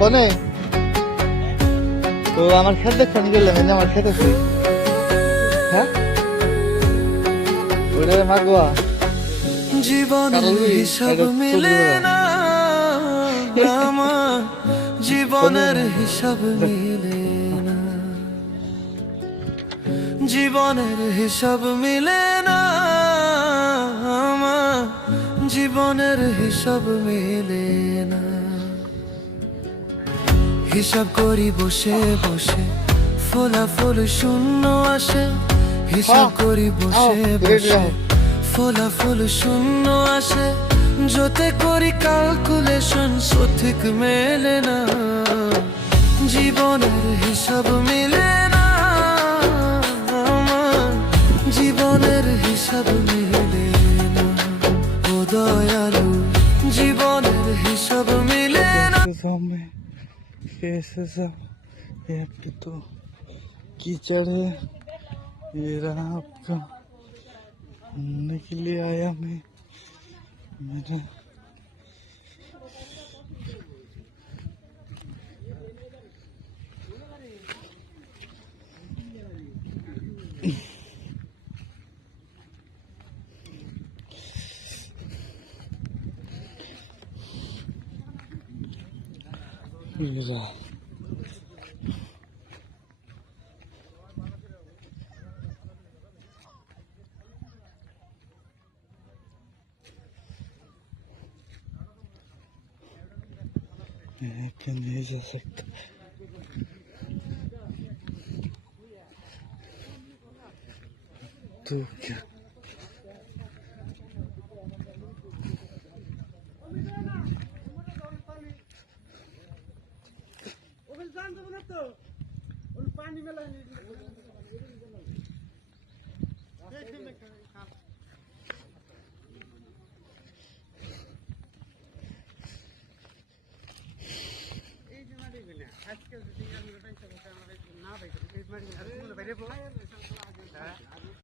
কোনে তো আমার খেত দেখছেন গেলাম এই যে আমার খেত আছে হ্যাঁ ওটা মাগোয়া জীবনের হিসাব মিলে না আমার জীবনের হিসাব মিলে না জীবনের হিসাব মিলে না আমার জীবনের হিসাব মিলে না হিসাব করি বসে বসে ফলাফল শূন্য আসে হিসাব করি বসে বসে ফলাফল শূন্য আসে যতে করি ক্যালকুলেশন সঠিক মেলে না জীবনের হিসাব মিলে না আমার জীবনের হিসাব মিলে না ও দয়ালু জীবনের হিসাব মিলে না कैसे सब ये तो कीचड़ है ये रहा आपका घूमने के लिए आया मैंने मैं नहीं जा सकता तो क्या पानी में আজকে যদি আমরা না